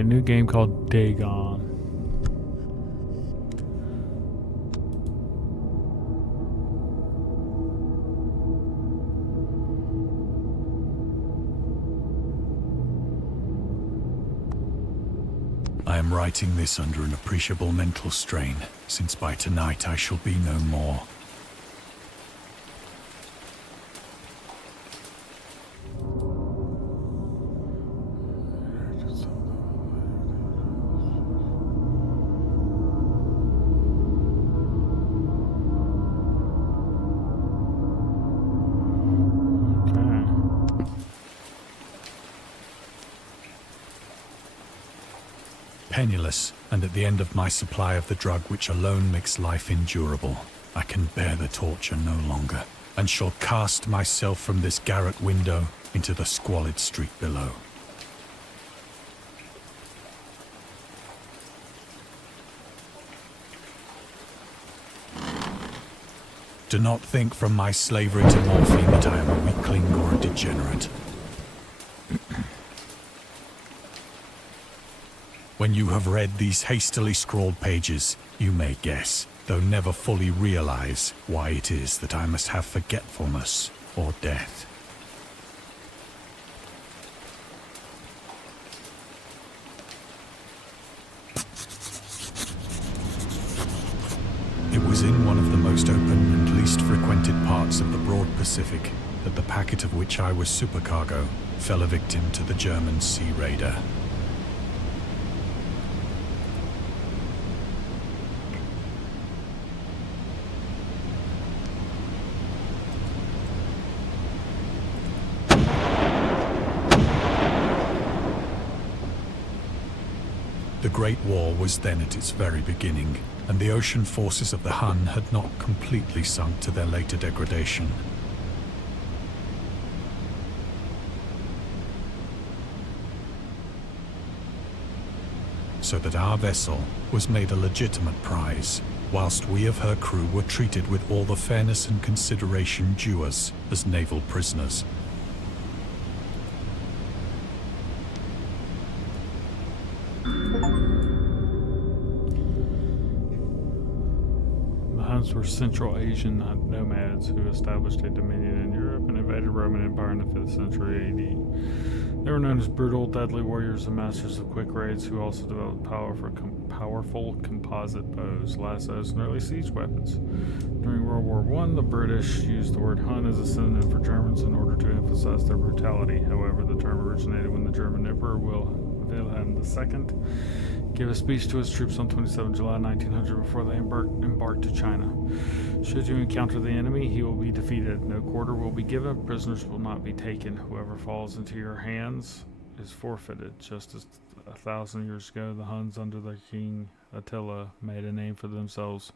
Alright, new game called Dagon. I am writing this under an appreciable mental strain, since by tonight I shall be no more. Penniless, and at the end of my supply of the drug which alone makes life endurable, I can bear the torture no longer, and shall cast myself from this garret window into the squalid street below. Do not think from my slavery to morphine that I am a weakling or a degenerate. When you have read these hastily scrawled pages, you may guess, though never fully realize, why it is that I must have forgetfulness or death. It was in one of the most open and least frequented parts of the broad Pacific that the packet of which I was supercargo fell a victim to the German sea raider. The Great War was then at its very beginning, and the ocean forces of the Hun had not completely sunk to their later degradation. So that our vessel was made a legitimate prize, whilst we of her crew were treated with all the fairness and consideration due us as naval prisoners. Huns were Central Asian nomads who established a dominion in Europe and invaded Roman Empire in the 5th century AD. They were known as brutal, deadly warriors and masters of quick raids who also developed powerful composite bows, lassos, and early siege weapons. During World War I, the British used the word Hun as a synonym for Germans in order to emphasize their brutality. However, the term originated when the German Emperor Wilhelm II gave a speech to his troops on 27 July 1900 before they embarked to China. Should you encounter the enemy, he will be defeated. No quarter will be given. Prisoners will not be taken. Whoever falls into your hands is forfeited. Just as 1,000 years ago, the Huns under their king Attila made a name for themselves,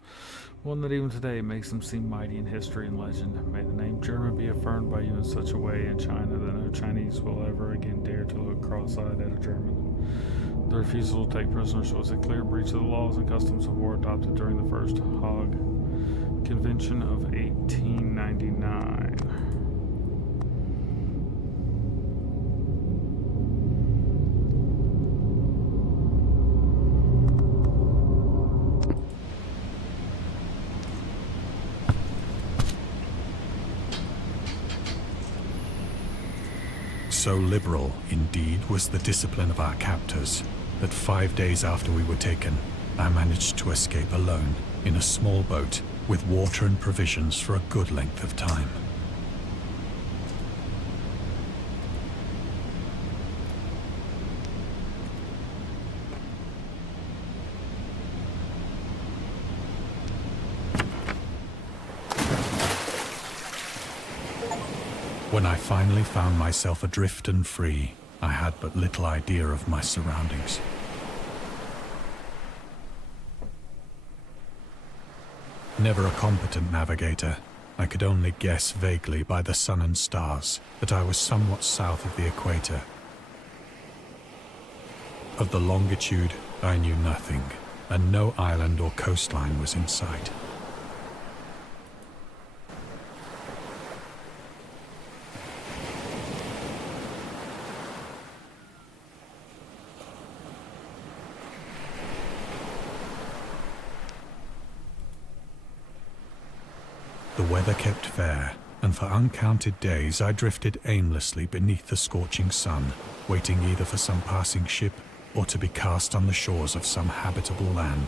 one that even today makes them seem mighty in history and legend. May the name German be affirmed by you in such a way in China that no Chinese will ever again dare to look cross-eyed at a German. The refusal to take prisoners was a clear breach of the laws and customs of war adopted during the First Hague Convention of 1899. So liberal, indeed, was the discipline of our captors, that 5 days after we were taken, I managed to escape alone in a small boat with water and provisions for a good length of time. When I finally found myself adrift and free, I had but little idea of my surroundings. Never a competent navigator, I could only guess vaguely by the sun and stars that I was somewhat south of the equator. Of the longitude, I knew nothing, and no island or coastline was in sight. The weather kept fair, and for uncounted days I drifted aimlessly beneath the scorching sun, waiting either for some passing ship or to be cast on the shores of some habitable land.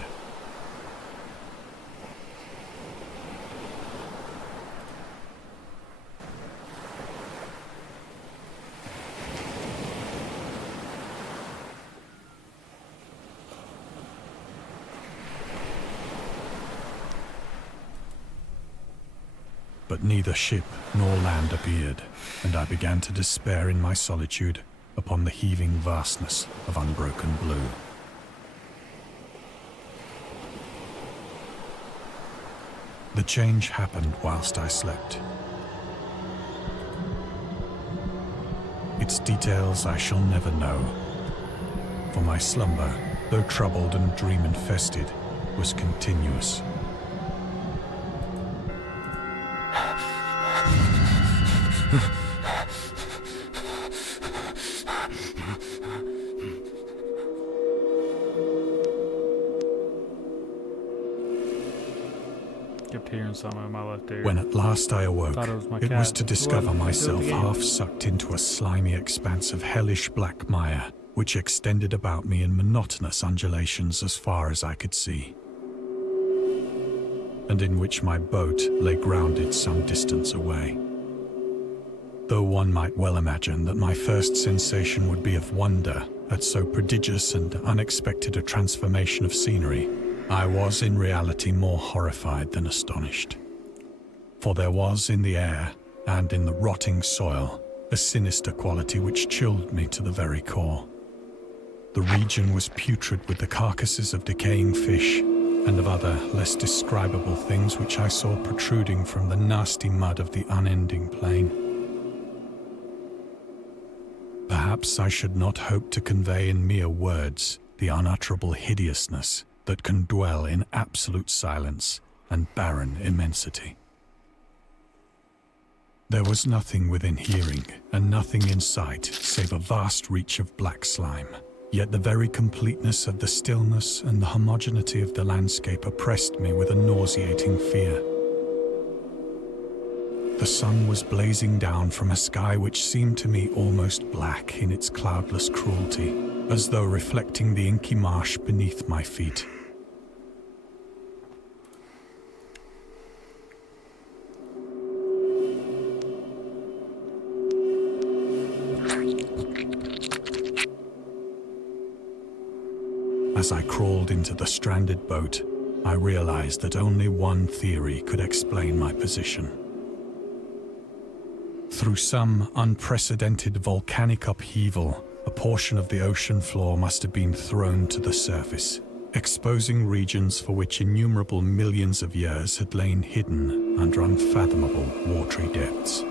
But neither ship nor land appeared, and I began to despair in my solitude upon the heaving vastness of unbroken blue. The change happened whilst I slept. Its details I shall never know, for my slumber, though troubled and dream-infested, was continuous. Kept hearing something in my left ear. When at last I awoke, Thought it was my it was cat. to discover What? myself Do it again. half sucked into a slimy expanse of hellish black mire, which extended about me in monotonous undulations as far as I could see, and in which my boat lay grounded some distance away. Though one might well imagine that my first sensation would be of wonder at so prodigious and unexpected a transformation of scenery, I was in reality more horrified than astonished. For there was in the air and in the rotting soil a sinister quality which chilled me to the very core. The region was putrid with the carcasses of decaying fish and of other less describable things which I saw protruding from the nasty mud of the unending plain. Perhaps I should not hope to convey in mere words the unutterable hideousness that can dwell in absolute silence and barren immensity. There was nothing within hearing and nothing in sight save a vast reach of black slime, yet the very completeness of the stillness and the homogeneity of the landscape oppressed me with a nauseating fear. The sun was blazing down from a sky which seemed to me almost black in its cloudless cruelty, as though reflecting the inky marsh beneath my feet. As I crawled into the stranded boat, I realized that only one theory could explain my position. Through some unprecedented volcanic upheaval, a portion of the ocean floor must have been thrown to the surface, exposing regions for which innumerable millions of years had lain hidden under unfathomable watery depths.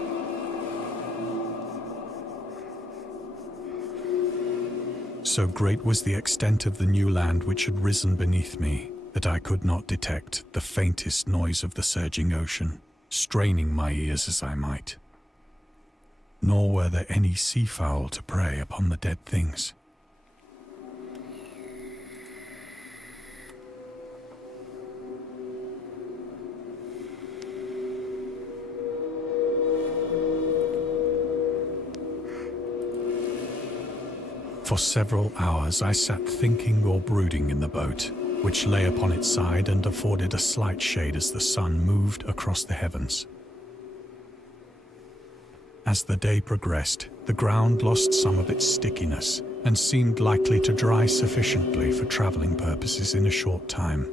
So great was the extent of the new land which had risen beneath me that I could not detect the faintest noise of the surging ocean, straining my ears as I might. Nor were there any seafowl to prey upon the dead things. For several hours I sat thinking or brooding in the boat, which lay upon its side and afforded a slight shade as the sun moved across the heavens. As the day progressed, the ground lost some of its stickiness and seemed likely to dry sufficiently for traveling purposes in a short time.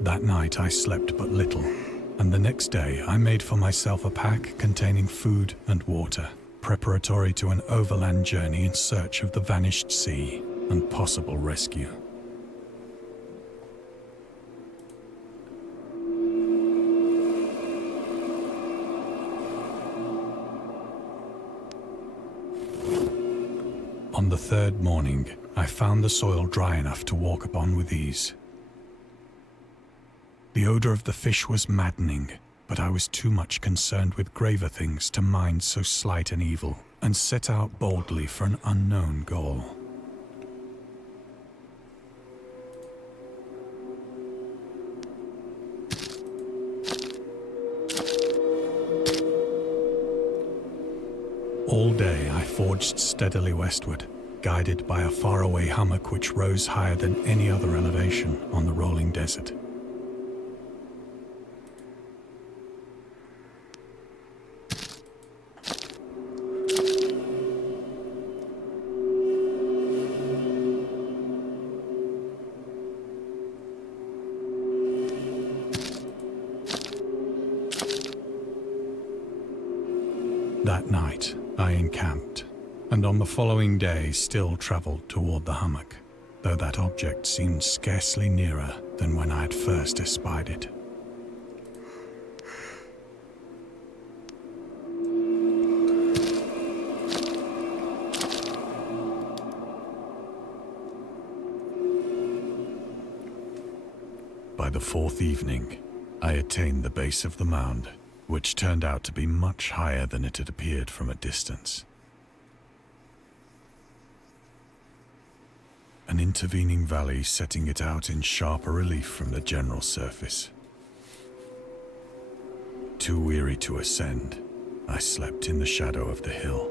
That night I slept but little, and the next day I made for myself a pack containing food and water, preparatory to an overland journey in search of the vanished sea and possible rescue. On the third morning, I found the soil dry enough to walk upon with ease. The odor of the fish was maddening, but I was too much concerned with graver things to mind so slight an evil, and set out boldly for an unknown goal. All day I forged steadily westward, guided by a faraway hummock which rose higher than any other elevation on the rolling desert. That night, I encamped, and on the following day still travelled toward the hummock, though that object seemed scarcely nearer than when I had first espied it. By the fourth evening, I attained the base of the mound, which turned out to be much higher than it had appeared from a distance. An intervening valley setting it out in sharper relief from the general surface. Too weary to ascend, I slept in the shadow of the hill.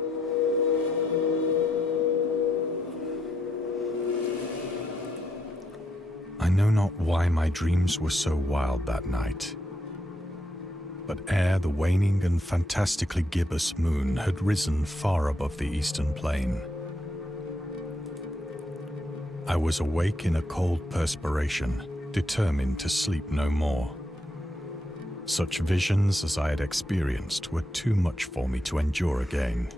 I know not why my dreams were so wild that night, but ere the waning and fantastically gibbous moon had risen far above the eastern plain, I was awake in a cold perspiration, determined to sleep no more. Such visions as I had experienced were too much for me to endure again,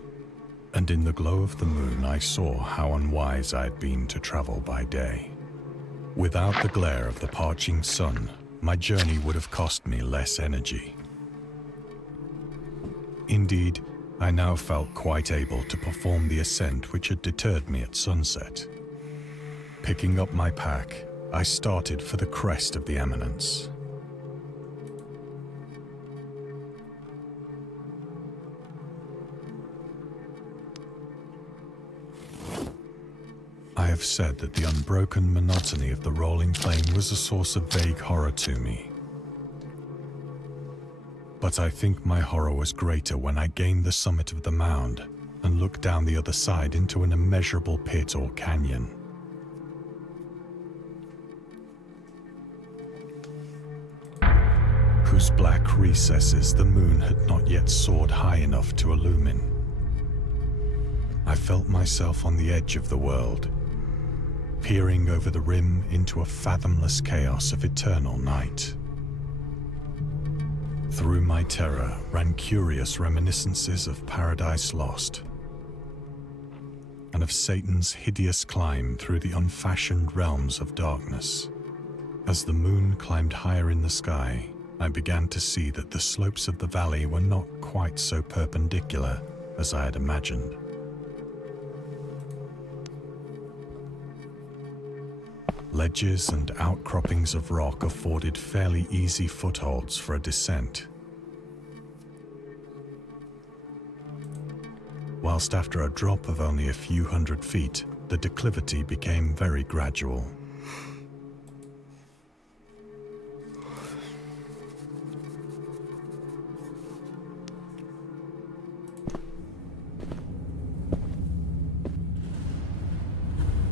and in the glow of the moon I saw how unwise I had been to travel by day. Without the glare of the parching sun, my journey would have cost me less energy. Indeed, I now felt quite able to perform the ascent which had deterred me at sunset. Picking up my pack, I started for the crest of the eminence. I have said that the unbroken monotony of the rolling plain was a source of vague horror to me. But I think my horror was greater when I gained the summit of the mound and looked down the other side into an immeasurable pit or canyon. Whose black recesses the moon had not yet soared high enough to illumine. I felt myself on the edge of the world, peering over the rim into a fathomless chaos of eternal night. Through my terror ran curious reminiscences of Paradise Lost, and of Satan's hideous climb through the unfashioned realms of darkness. As the moon climbed higher in the sky, I began to see that the slopes of the valley were not quite so perpendicular as I had imagined. Ledges and outcroppings of rock afforded fairly easy footholds for a descent, whilst after a drop of only a few hundred feet, the declivity became very gradual.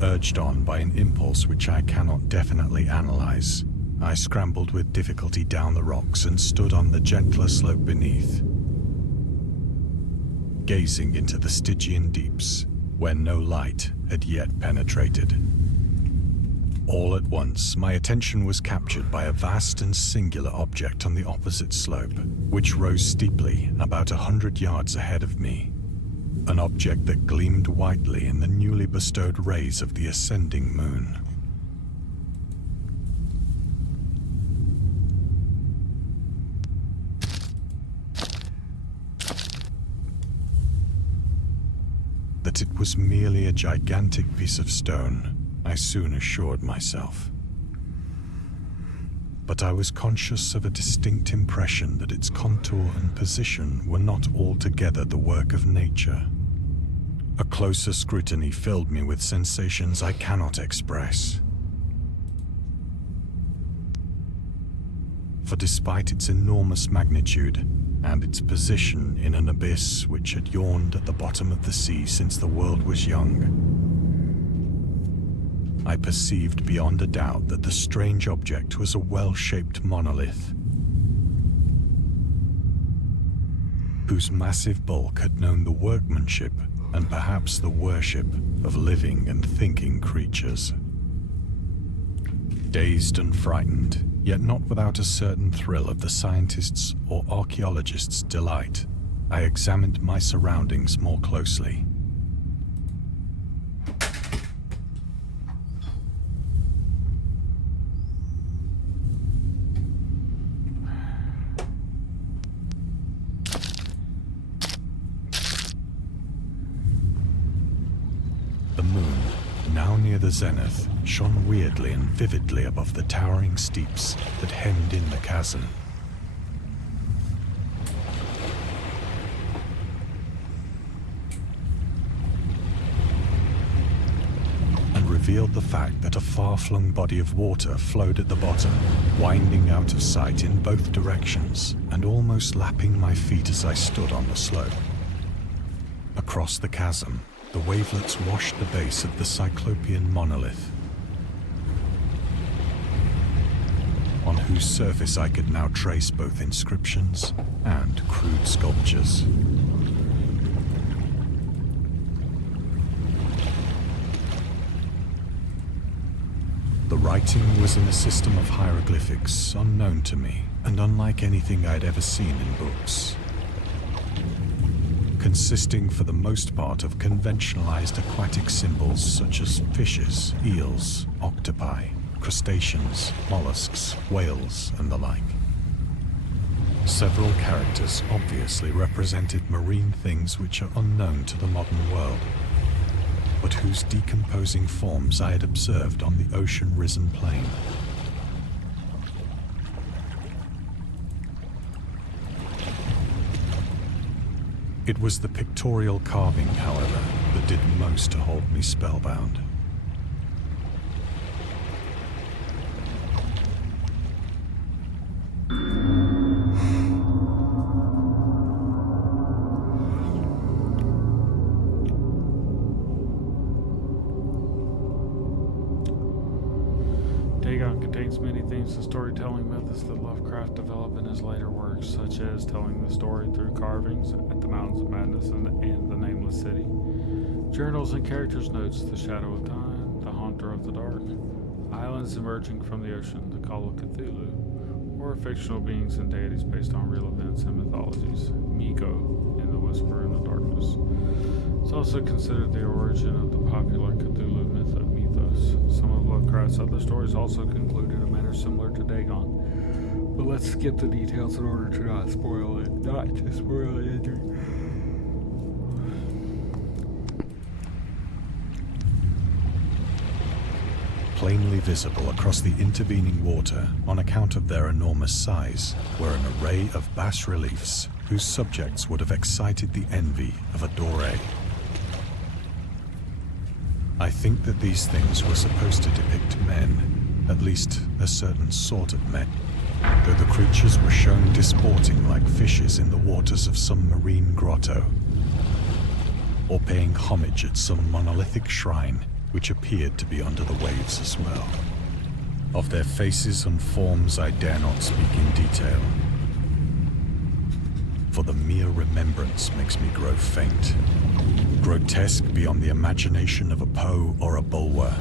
Urged on by an impulse which I cannot definitely analyze, I scrambled with difficulty down the rocks and stood on the gentler slope beneath, gazing into the Stygian deeps, where no light had yet penetrated. All at once, my attention was captured by a vast and singular object on the opposite slope, which rose steeply about 100 yards ahead of me. An object that gleamed whitely in the newly bestowed rays of the ascending moon. That it was merely a gigantic piece of stone, I soon assured myself. But I was conscious of a distinct impression that its contour and position were not altogether the work of nature. A closer scrutiny filled me with sensations I cannot express. For despite its enormous magnitude, and its position in an abyss which had yawned at the bottom of the sea since the world was young, I perceived beyond a doubt that the strange object was a well-shaped monolith, whose massive bulk had known the workmanship and perhaps the worship of living and thinking creatures. Dazed and frightened, yet not without a certain thrill of the scientist's or archaeologist's delight, I examined my surroundings more closely. The moon, now near the zenith, shone weirdly and vividly above the towering steeps that hemmed in the chasm. And revealed the fact that a far-flung body of water flowed at the bottom, winding out of sight in both directions and almost lapping my feet as I stood on the slope. Across the chasm, the wavelets washed the base of the Cyclopean monolith, on whose surface I could now trace both inscriptions and crude sculptures. The writing was in a system of hieroglyphics unknown to me and unlike anything I'd ever seen in books, consisting for the most part of conventionalized aquatic symbols such as fishes, eels, octopi, crustaceans, mollusks, whales, and the like. Several characters obviously represented marine things which are unknown to the modern world, but whose decomposing forms I had observed on the ocean-risen plain. It was the pictorial carving, however, that did most to hold me spellbound. Dagon contains many themes and storytelling methods that Lovecraft developed in his later works, such as telling the story through carvings at the Mountains of Madness and the Nameless City, journals and characters' notes, the Shadow of Time, the Haunter of the Dark, islands emerging from the ocean, the Call of Cthulhu, or fictional beings and deities based on real events and mythologies, Miko in The Whisper in the Darkness. It's also considered the origin of the popular Cthulhu mythos. Some of Lovecraft's other stories also conclude in a manner similar to Dagon. But let's skip the details in order to not spoil it. Not to spoil the ending. Plainly visible across the intervening water, on account of their enormous size, were an array of bas-reliefs whose subjects would have excited the envy of a Doré. I think that these things were supposed to depict men, at least a certain sort of men, though the creatures were shown disporting like fishes in the waters of some marine grotto, or paying homage at some monolithic shrine which appeared to be under the waves as well. Of their faces and forms I dare not speak in detail, for the mere remembrance makes me grow faint. Grotesque beyond the imagination of a Poe or a Bulwer.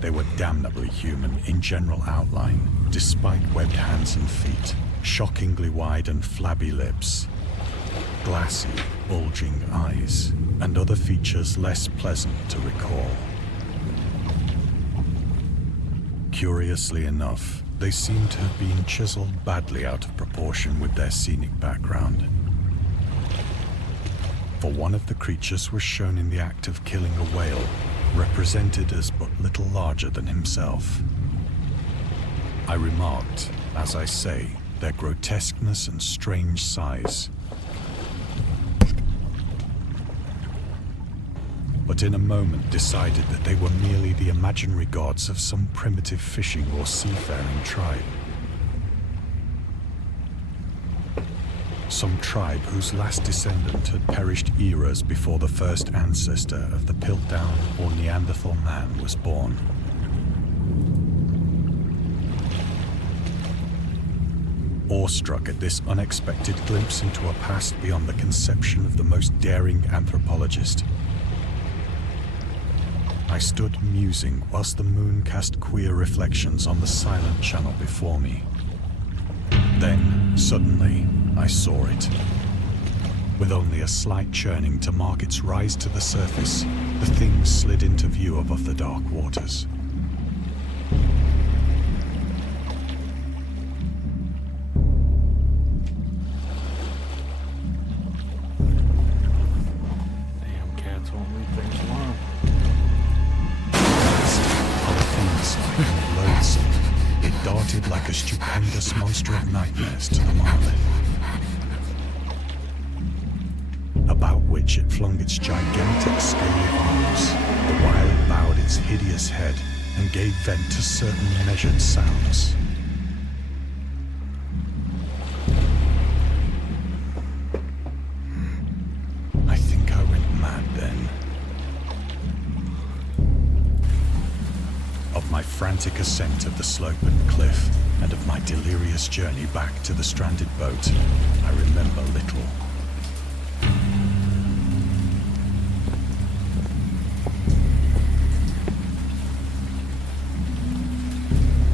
They were damnably human in general outline, despite webbed hands and feet, shockingly wide and flabby lips, glassy, bulging eyes, and other features less pleasant to recall. Curiously enough, they seem to have been chiseled badly out of proportion with their scenic background. For one of the creatures was shown in the act of killing a whale, represented as but little larger than himself. I remarked, as I say, their grotesqueness and strange size. But in a moment decided that they were merely the imaginary gods of some primitive fishing or seafaring tribe. some tribe whose last descendant had perished eras before the first ancestor of the Piltdown or Neanderthal man was born. Awestruck at this unexpected glimpse into a past beyond the conception of the most daring anthropologist, I stood musing whilst the moon cast queer reflections on the silent channel before me. Then, suddenly, I saw it. With only a slight churning to mark its rise to the surface, the thing slid into view above the dark waters. Damn cats won't leave things alone. And loathsome, it darted like a stupendous monster of nightmares to the monolith, about which it flung its gigantic scaly arms, the while it bowed its hideous head and gave vent to certain measured sounds. I think I went mad then. Of my frantic ascent of the slope and cliff, and of my delirious journey back to the stranded boat, I remember little.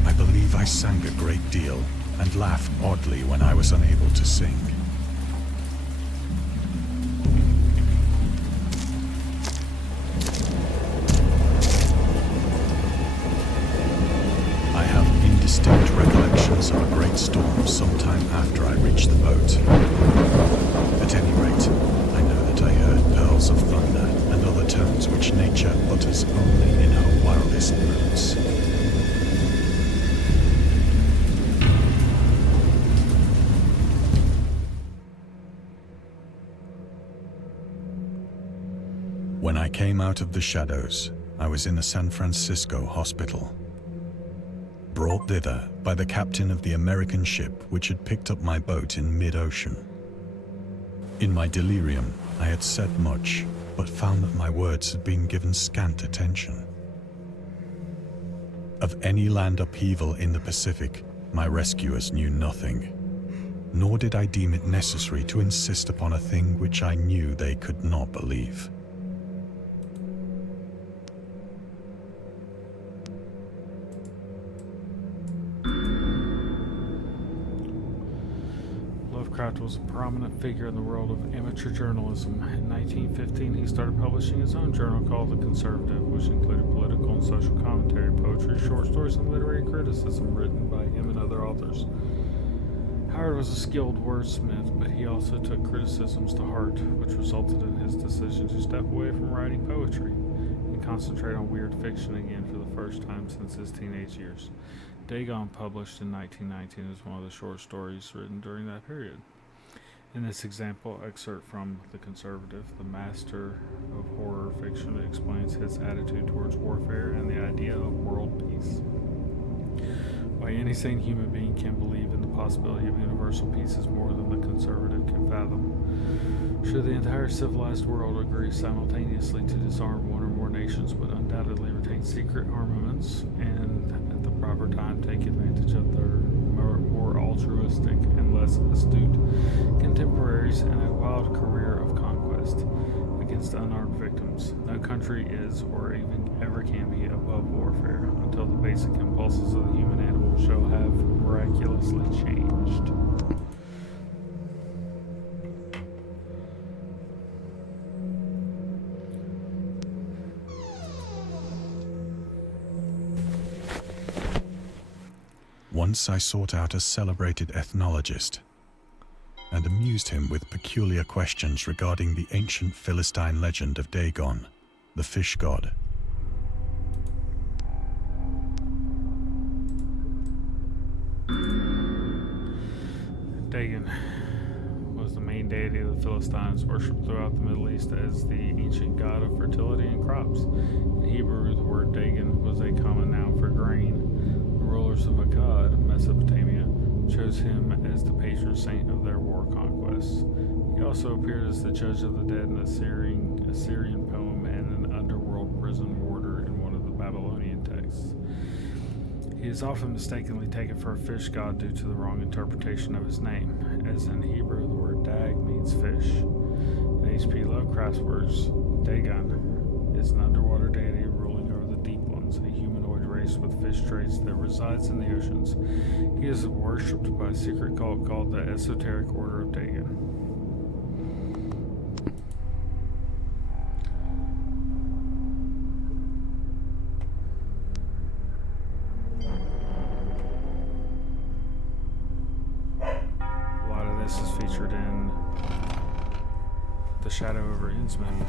I believe I sang a great deal, and laughed oddly when I was unable to sing. Distinct recollections of a great storm sometime after I reached the boat. At any rate, I know that I heard pearls of thunder and other tones which nature utters only in her wildest moods. When I came out of the shadows, I was in a San Francisco hospital, brought thither by the captain of the American ship which had picked up my boat in mid-ocean. In my delirium, I had said much, but found that my words had been given scant attention. Of any land upheaval in the Pacific, my rescuers knew nothing, nor did I deem it necessary to insist upon a thing which I knew they could not believe. Lovecraft was a prominent figure in the world of amateur journalism. In 1915, he started publishing his own journal called The Conservative, which included political and social commentary, poetry, short stories, and literary criticism written by him and other authors. Howard was a skilled wordsmith, but he also took criticisms to heart, which resulted in his decision to step away from writing poetry and concentrate on weird fiction again for the first time since his teenage years. Dagon, published in 1919, is one of the short stories written during that period. In this example, excerpt from The Conservative, the master of horror fiction explains his attitude towards warfare and the idea of world peace. Why any sane human being can believe in the possibility of universal peace is more than the conservative can fathom. Should the entire civilized world agree simultaneously to disarm one or more nations but undoubtedly retain secret armaments and at the proper time take advantage of their more altruistic and less astute contemporaries in a wild career of conquest against unarmed victims, no country is or even ever can be above warfare until the basic impulses of the human animal shall have miraculously changed. Once I sought out a celebrated ethnologist and amused him with peculiar questions regarding the ancient Philistine legend of Dagon, the fish god. Dagon was the main deity of the Philistines, worshipped throughout the Middle East as the ancient god of fertility and crops. In Hebrew, the word Dagon was a common noun for grain. The rulers of Akkad, Mesopotamia, chose him as the patron saint of their war conquests. He also appeared as the judge of the dead in a Assyrian poem and an underworld prison warder in one of the Babylonian texts. He is often mistakenly taken for a fish god due to the wrong interpretation of his name, as in Hebrew the word dag means fish. In H.P. Lovecraft's words, Dagon is an underwater deity ruling over the deep ones, a humanoid race with fish traits that resides in the oceans. He is worshipped by a secret cult called the Esoteric Order of Dagon. This is featured in The Shadow over Innsmouth.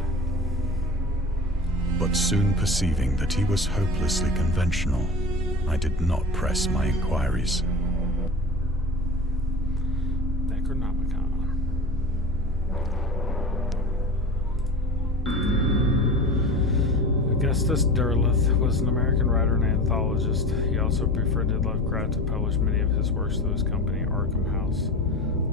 But soon perceiving that he was hopelessly conventional, I did not press my inquiries. Necronomicon. Augustus Derleth was an American writer and anthologist. He also befriended Lovecraft and published many of his works through his company, Arkham House.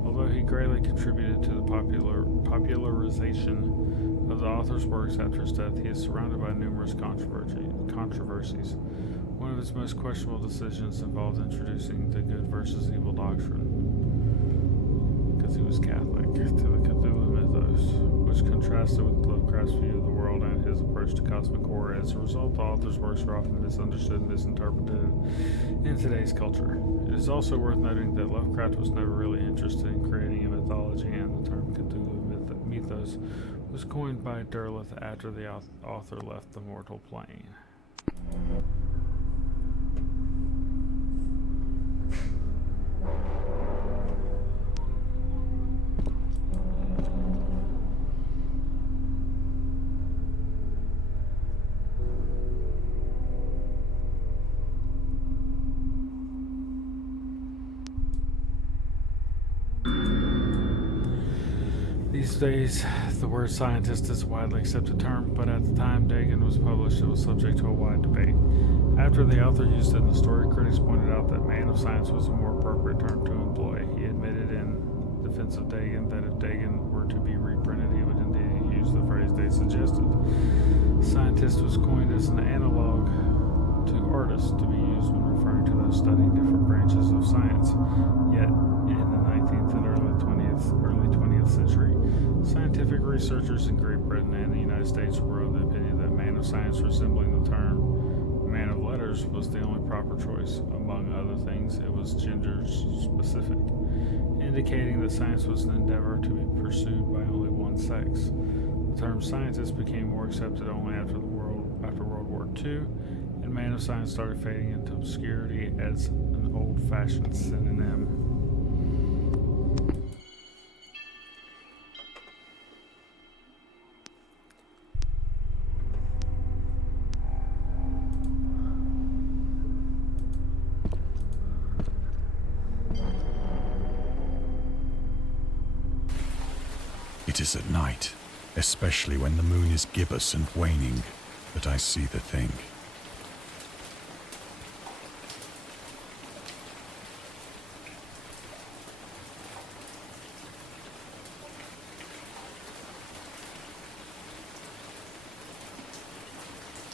Although he greatly contributed to the popularization of the author's works after his death, he is surrounded by numerous controversies. One of his most questionable decisions involved introducing the good versus evil doctrine, because he was Catholic, to the Cthulhu mythos, which contrasted with Lovecraft's view of the world and his approach to cosmic horror. As a result, the author's works are often misunderstood and misinterpreted in today's culture. It is also worth noting that Lovecraft was never really interested in creating a mythology, and the term Cthulhu mythos was coined by Derleth after the author left the mortal plane. These days, the word scientist is a widely accepted term, but at the time Dagon was published, it was subject to a wide debate. After the author used it in the story, critics pointed out that man of science was a more appropriate term to employ. He admitted in defense of Dagon that if Dagon were to be reprinted, he would indeed use the phrase they suggested. Scientist was coined as an analog to artist, to be used when referring to those studying different branches of science. Yet, in the 19th and early 20th century, scientific researchers in Great Britain and the United States were of the opinion that man of science, resembling the term man of letters, was the only proper choice. Among other things, it was gender specific, indicating that science was an endeavor to be pursued by only one sex. The term scientist became more accepted only after World War II, and man of science started fading into obscurity as an old-fashioned synonym. It is at night, especially when the moon is gibbous and waning, that I see the thing.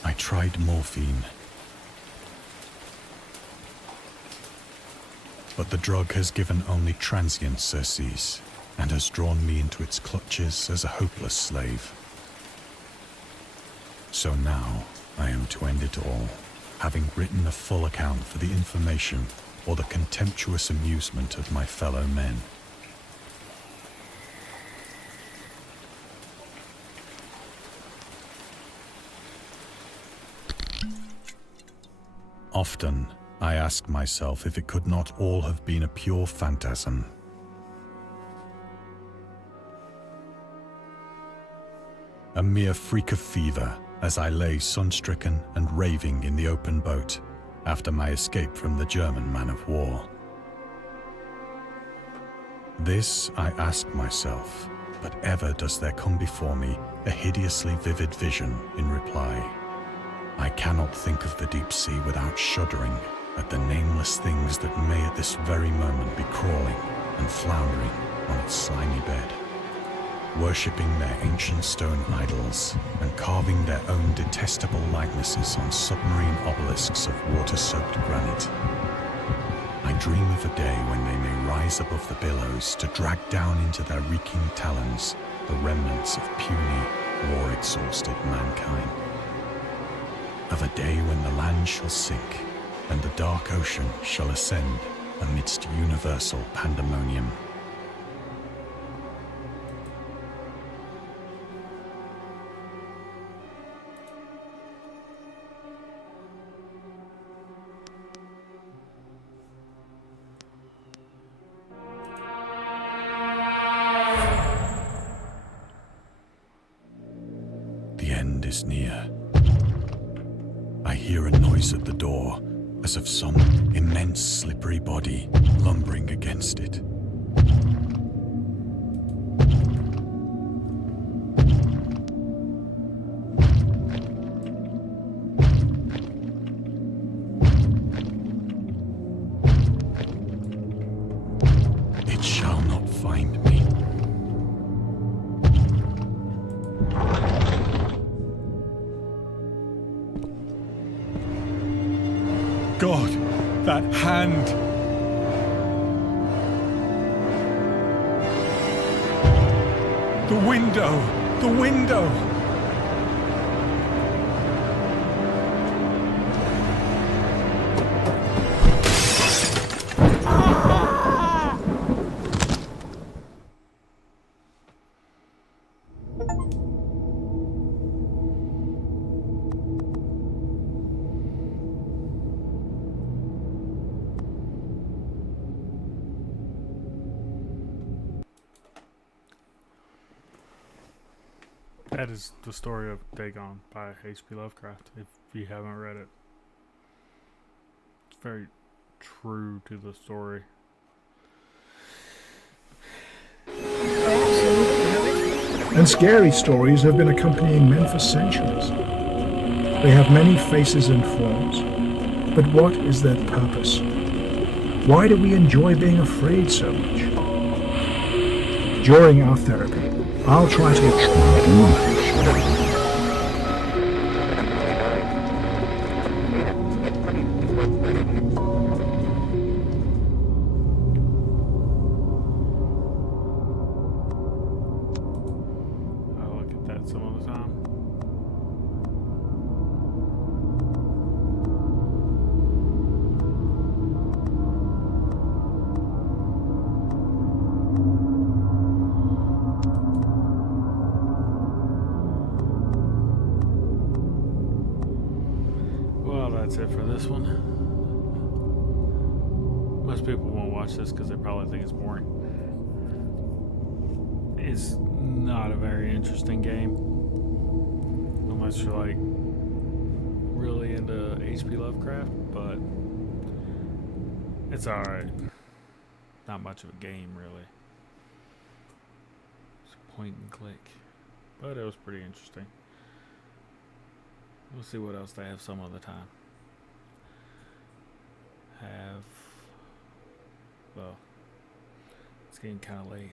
I tried morphine, but the drug has given only transient surcease, and has drawn me into its clutches as a hopeless slave. So now I am to end it all, having written a full account for the information or the contemptuous amusement of my fellow men. Often I ask myself if it could not all have been a pure phantasm. A mere freak of fever as I lay sun-stricken and raving in the open boat after my escape from the German man of war. This I ask myself, but ever does there come before me a hideously vivid vision in reply. I cannot think of the deep sea without shuddering at the nameless things that may at this very moment be crawling and floundering on its slimy bed, worshipping their ancient stone idols and carving their own detestable likenesses on submarine obelisks of water-soaked granite. I dream of a day when they may rise above the billows to drag down into their reeking talons the remnants of puny, war-exhausted mankind. Of a day when the land shall sink and the dark ocean shall ascend amidst universal pandemonium. The end is near. I hear a noise at the door, as of some immense slippery body lumbering against it. It shall not find me. God, that hand! The window! The window! That is the story of Dagon by H.P. Lovecraft, if you haven't read it. It's very true to the story. And scary stories have been accompanying men for centuries. They have many faces and forms, but what is their purpose? Why do we enjoy being afraid so much? During our therapy, I'll try to I'll look at that some other time. That's it for this one. Most people won't watch this because they probably think it's boring. It's not a very interesting game unless you're like really into H.P. Lovecraft, but it's alright. Not much of a game really. It's a point and click, but it was pretty interesting. We'll see what else they have some other time. Well, it's getting kind of late.